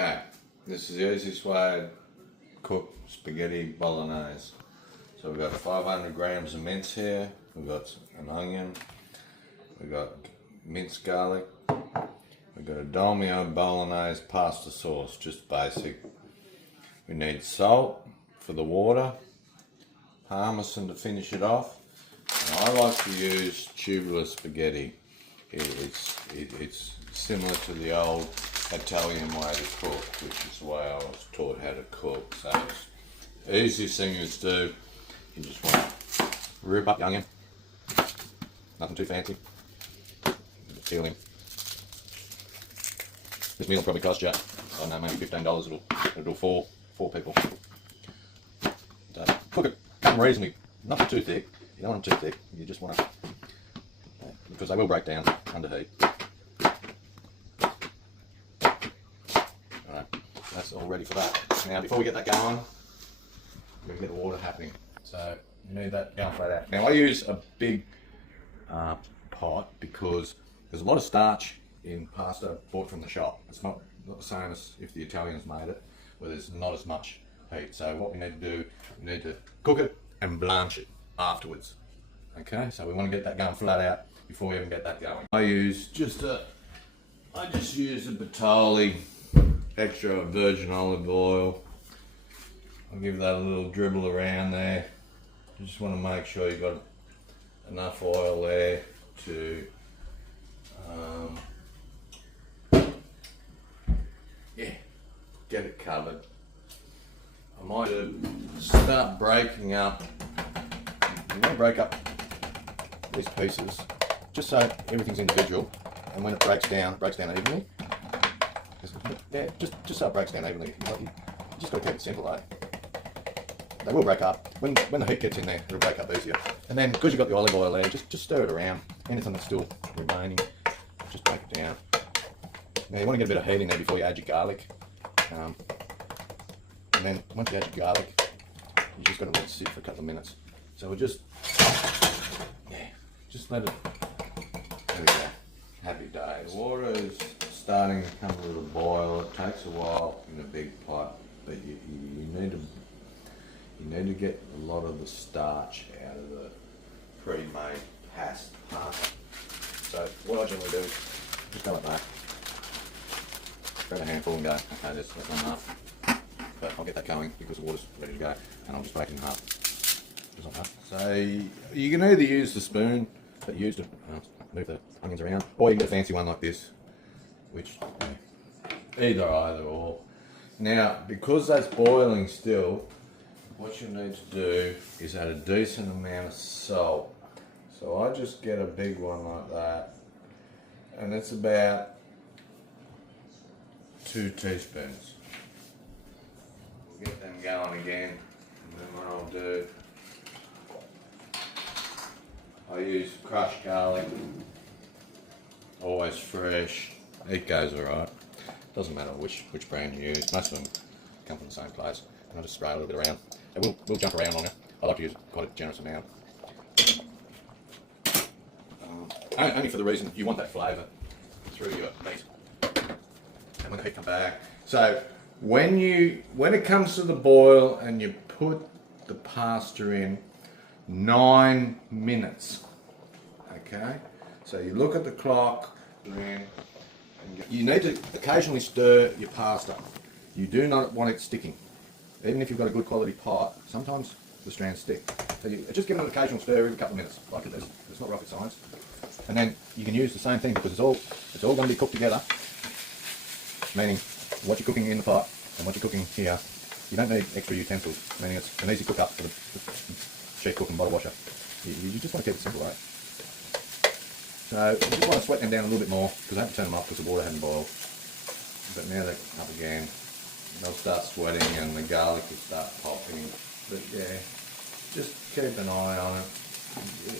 Okay, this is the easiest way to cook spaghetti bolognese. So we've got 500 grams of mince here, we've got an onion, we've got minced garlic, we've got a Dolmio bolognese pasta sauce, just basic. We need salt for the water, parmesan to finish it off, and I like to use tubular spaghetti. It's similar to the old Italian way to cook, which is the way I was taught how to cook. So it's the easiest thing is to, you just want to rip up the onion, nothing too fancy, seal him. This meal will probably cost you, I don't know, maybe $15. It'll do four people. So cook it reasonably, nothing too thick. You don't want them too thick. You just want to, because they will break down under heat. Alright, that's all ready for that. Now, before we get that going, we're going to get the water happening. So you need that going flat out. Now, I use a big pot because there's a lot of starch in pasta bought from the shop. It's not the same as if the Italians made it, where there's not as much heat. So what we need to do, we need to cook it and blanch it afterwards. Okay, so we want to get that going flat out before we even get that going. I just use a Bertolli extra virgin olive oil. I'll give that a little dribble around there. You just want to make sure you've got enough oil there to get it covered. I might start breaking up. You want to break up these pieces just so everything's individual, and when it breaks down evenly. Yeah, just so it breaks down evenly. You just got to keep it simple, eh? They will break up. When the heat gets in there, it'll break up easier. And then, because you've got the olive oil there, just stir it around. Anything that's still remaining, just break it down. Now you want to get a bit of heat in there before you add your garlic. And then once you add your garlic, you just got to let it sit for a couple of minutes. So we'll just let it, there we go, happy days. The water is starting to come to a boil. It takes a while in a big pot, but you need to get a lot of the starch out of the pre-made pasta. So what I generally do is just go like that, grab a handful and go, okay, that's not enough. But I'll get that going because the water's ready to go, and I'll just break it in half. Just like that. So you can either use the spoon that you use to move the onions around, or you can get a fancy one like this, which either or. Now, because that's boiling still, what you need to do is add a decent amount of salt. So I just get a big one like that, and it's about 2 teaspoons. We'll get them going again, and then what I'll do, I use crushed garlic, always fresh. It goes alright. Doesn't matter which brand you use. Most of them come from the same place. And I'll just spray a little bit around. It will jump around on it. I like to use quite a generous amount. Only for the reason you want that flavour through your meat. And when the heat comes back. So when it comes to the boil and you put the pasta in, 9 minutes. Okay? So you look at the clock, and you need to occasionally stir your pasta. You do not want it sticking. Even if you've got a good quality pot, sometimes the strands stick. So you just give it an occasional stir every couple of minutes, like it is. It's not rocket science. And then you can use the same thing because it's all going to be cooked together. Meaning, what you're cooking in the pot and what you're cooking here, you don't need extra utensils. Meaning it's an easy cook up for the sheet cook and bottle washer. You just want to keep it simple, right? So you just want to sweat them down a little bit more because I haven't turned them off because the water hadn't boiled. But now they're up again. They'll start sweating and the garlic will start popping. But yeah, just keep an eye on it.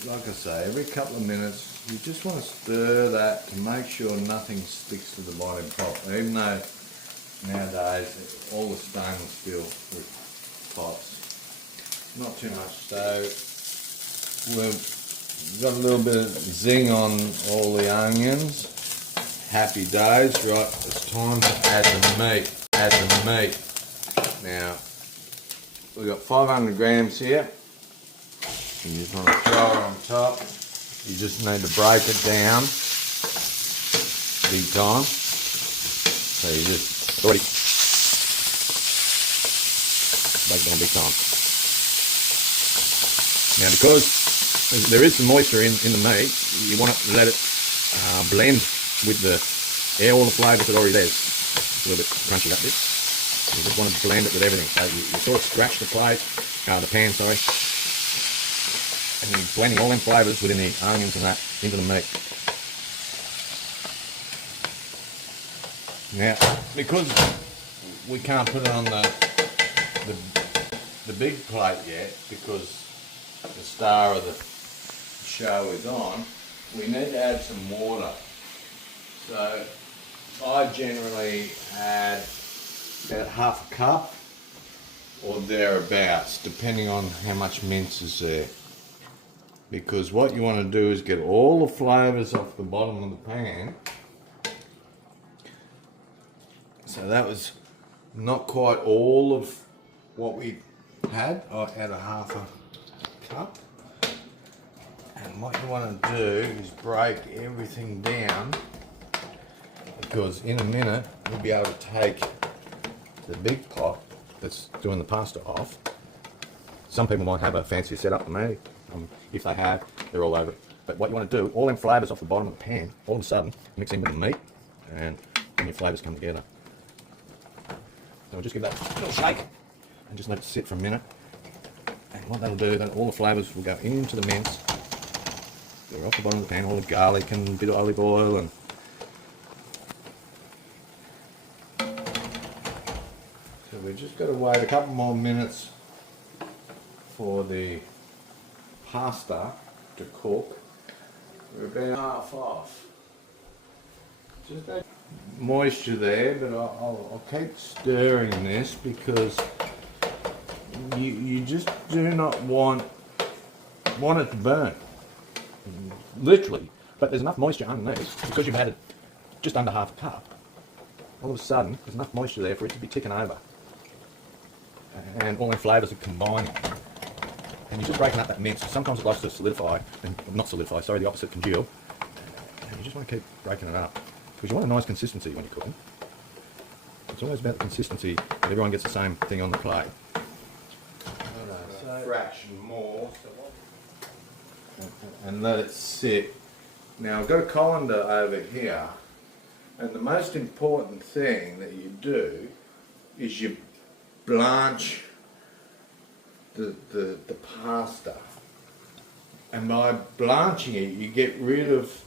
Like I say, every couple of minutes you just want to stir that to make sure nothing sticks to the bottom pot. Even though nowadays all the stainless steel with pots, not too much. So we've got a little bit of zing on all the onions. Happy days, right? It's time to add the meat. add the meat. Now, we've got 500 grams here. You just want to throw it on top. You just need to break it down big time. So you just already break it down big time. Now, because there is some moisture in the meat, you want to let it blend with all the flavours that are already there. It's a little bit crunchy, that bit. You just want to blend it with everything. So you sort of scratch the pan, sorry. And you're blending all them flavours within the onions and that into the meat. Now, because we can't put it on the big plate yet, because the star of the show is on, we need to add some water. So I generally add about half a cup or thereabouts, depending on how much mince is there. Because what you want to do is get all the flavours off the bottom of the pan. So that was not quite all of what we had. I add a half a cup. And what you want to do is break everything down, because in a minute we'll be able to take the big pot that's doing the pasta off. Some people might have a fancier setup than me. If they have, they're all over it. But what you want to do, all them flavours off the bottom of the pan, all of a sudden mix in with the meat, and then your flavours come together. So we'll just give that a little shake and just let it sit for a minute. And what that'll do, then all the flavours will go into the mince. They're off the bottom of the pan, all the garlic and a bit of olive oil, and so we've just got to wait a couple more minutes for the pasta to cook. We're about half off. Just that moisture there, but I'll keep stirring this, because you just do not want it to burn. Literally. But there's enough moisture underneath, because you've added just under half a cup. All of a sudden, there's enough moisture there for it to be ticking over. And all the flavours are combining. And you're just breaking up that mince. Sometimes it likes to solidify, and not solidify, sorry, the opposite, congeal. And you just want to keep breaking it up, because you want a nice consistency when you're cooking. It's always about the consistency, that everyone gets the same thing on the plate. So, a fraction more. And let it sit. Now I've got a colander over here, and the most important thing that you do is you blanch the pasta, and by blanching it you get rid of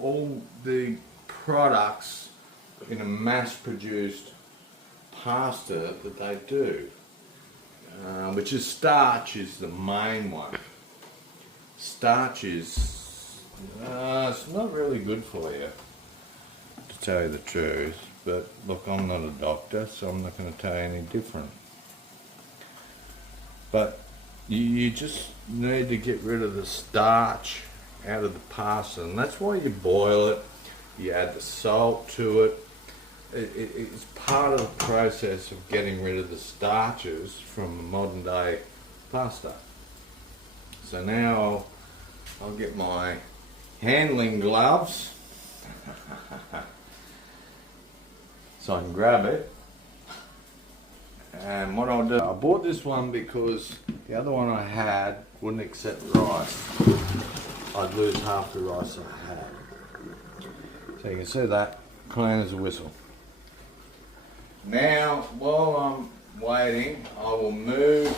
all the products in a mass-produced pasta that they do, which is starch is the main one. Starch is it's not really good for you, to tell you the truth, but look, I'm not a doctor, so I'm not going to tell you any different. But you just need to get rid of the starch out of the pasta, and that's why you boil it, you add the salt to it. It's part of the process of getting rid of the starches from modern day pasta. So now I'll get my handling gloves so I can grab it. And what I'll do, I bought this one because the other one I had wouldn't accept rice. I'd lose half the rice I had. So you can see that, clean as a whistle. Now, while I'm waiting, I will move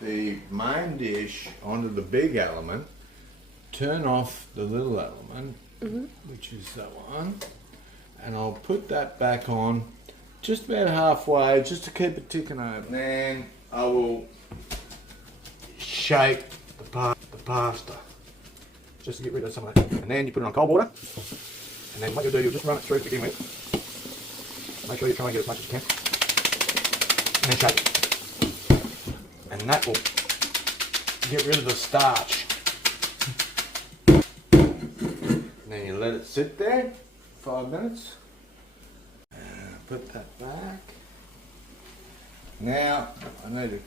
the main dish onto the big element, turn off the little element, which is that one, and I'll put that back on just about halfway, just to keep it ticking over. And then I will shake the pasta, just to get rid of some of that. And then you put it on cold water, and then what you'll do, you'll just run it through to begin with. Make sure you try and get as much as you can, and then shake it. And that will get rid of the starch. And then you let it sit there 5 minutes. put that back. Now I need to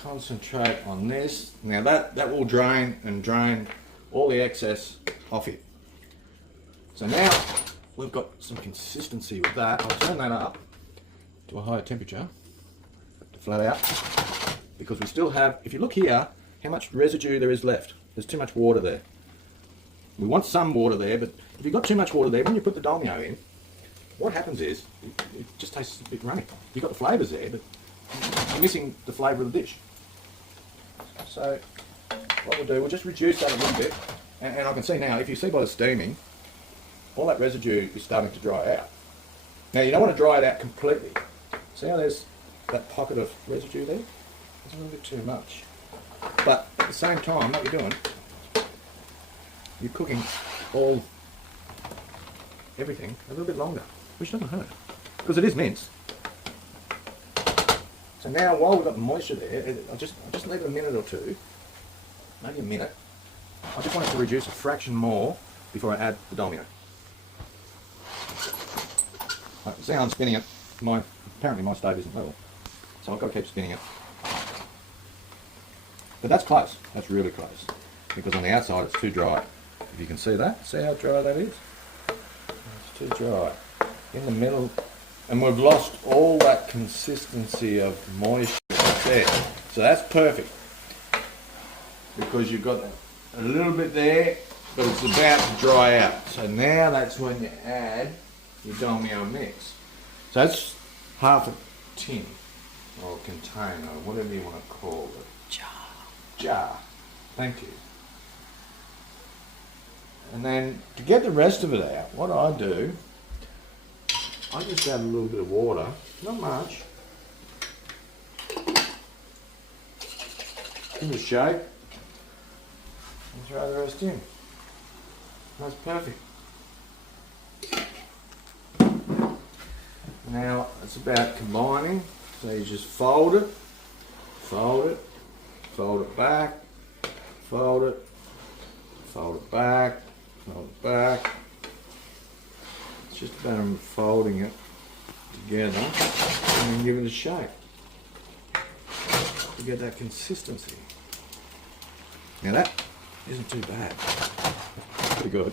concentrate on this. Now that will drain and drain all the excess off it. So now we've got some consistency with that. I'll turn that up to a higher temperature to flat out, because we still have, if you look here, how much residue there is left. There's too much water there. We want some water there, but if you've got too much water there, when you put the dolmio in, what happens is, it just tastes a bit runny. You've got the flavours there, but you're missing the flavour of the dish. So what we'll do, we'll just reduce that a little bit, and I can see now, if you see by the steaming, all that residue is starting to dry out. Now you don't want to dry it out completely. See how there's that pocket of residue there? There's a little bit too much. But at the same time, what you're doing, you're cooking everything a little bit longer, which doesn't hurt, because it is mince. So now, while we've got the moisture there, I'll just leave it a minute or two, maybe a minute. I just want it to reduce a fraction more before I add the dolmio. Right, see how I'm spinning it? Apparently my stove isn't level, so I've got to keep spinning it. But that's close. That's really close, because on the outside it's too dry. If you can see that, see how dry that is? It's too dry. In the middle, and we've lost all that consistency of moisture that's there. So that's perfect, because you've got a little bit there, but it's about to dry out. So now that's when you add your dolmio mix. So that's half a tin or container, whatever you want to call it. Jar. Thank you. And then to get the rest of it out, what I do, I just add a little bit of water, not much. Give it a shake and throw the rest in. That's perfect. Now it's about combining, so you just fold it, fold it, fold it back, fold it, fold it back, fold it back. It's just about folding it together and then give it a shake to get that consistency. Now that isn't too bad. That's pretty good.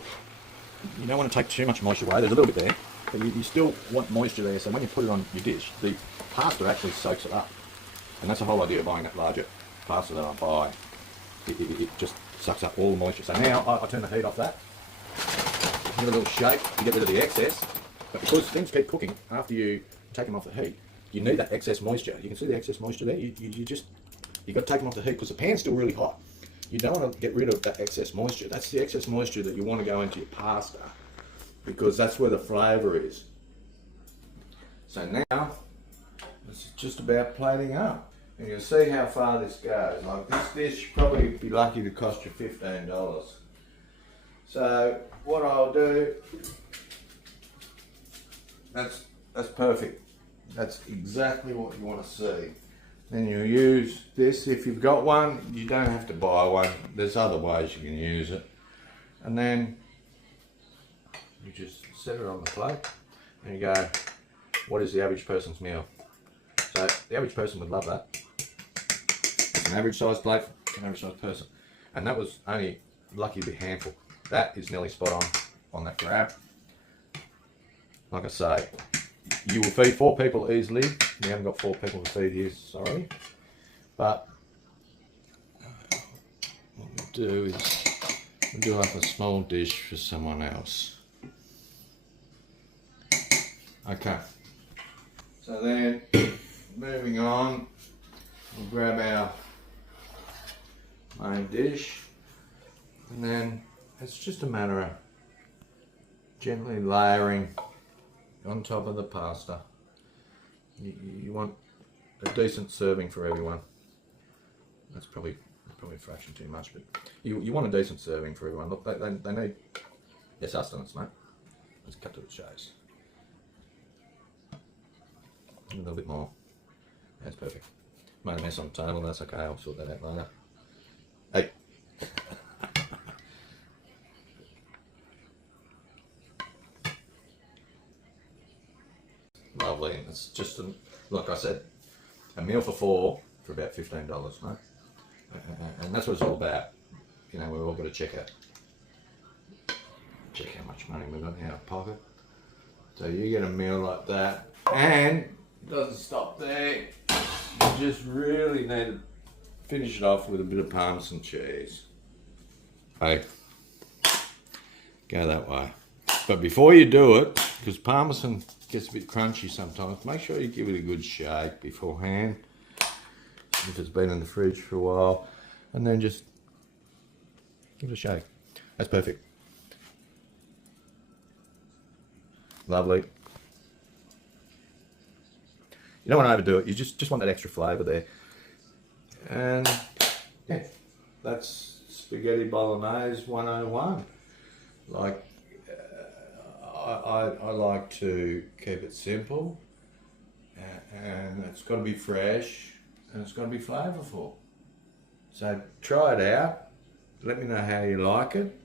You don't want to take too much moisture away. There's a little bit there, but you still want moisture there, so when you put it on your dish, the pasta actually soaks it up. And that's the whole idea of buying that larger pasta that I buy. It just sucks up all the moisture. So now I turn the heat off that, give it a little shake to get rid of the excess. But because things keep cooking after you take them off the heat, you need that excess moisture. You can see the excess moisture there. You've got to take them off the heat because the pan's still really hot. You don't want to get rid of that excess moisture. That's the excess moisture that you want to go into your pasta, because that's where the flavour is. So now it's just about plating up. And you'll see how far this goes. Like this dish probably be lucky to cost you $15. So what I'll do, that's perfect. That's exactly what you want to see. Then you use this. If you've got one, you don't have to buy one. There's other ways you can use it. And then you just set it on the plate and you go, what is the average person's meal? So the average person would love that. It's an average sized plate, an average sized person. And that was only lucky to be a handful. That is nearly spot on that grab. Like I say, you will feed 4 people easily. We haven't got 4 people to feed here, sorry. But what we'll do is we'll do up a small dish for someone else. Okay. So then, moving on, we'll grab our main dish, and then it's just a matter of gently layering on top of the pasta. You want a decent serving for everyone. That's probably a fraction too much, but you want a decent serving for everyone. Look, they need their sustenance, mate. Let's cut to the chase. A little bit more. That's perfect. Made a mess on the table, that's okay, I'll sort that out later. Hey. Lovely. It's just, like I said, a meal for four for about $15, mate. And that's what it's all about. You know, we've all got to check how much money we've got in our pocket. So you get a meal like that, and it doesn't stop there. You just really need to finish it off with a bit of Parmesan cheese. Hey, go that way. But before you do it, because Parmesan gets a bit crunchy sometimes, make sure you give it a good shake beforehand, if it's been in the fridge for a while, and then just give it a shake. That's perfect. Lovely. You don't want to overdo it, you just want that extra flavour there. And yeah, that's spaghetti bolognese 101. Like, I like to keep it simple, and it's got to be fresh, and it's got to be flavourful. So try it out, let me know how you like it.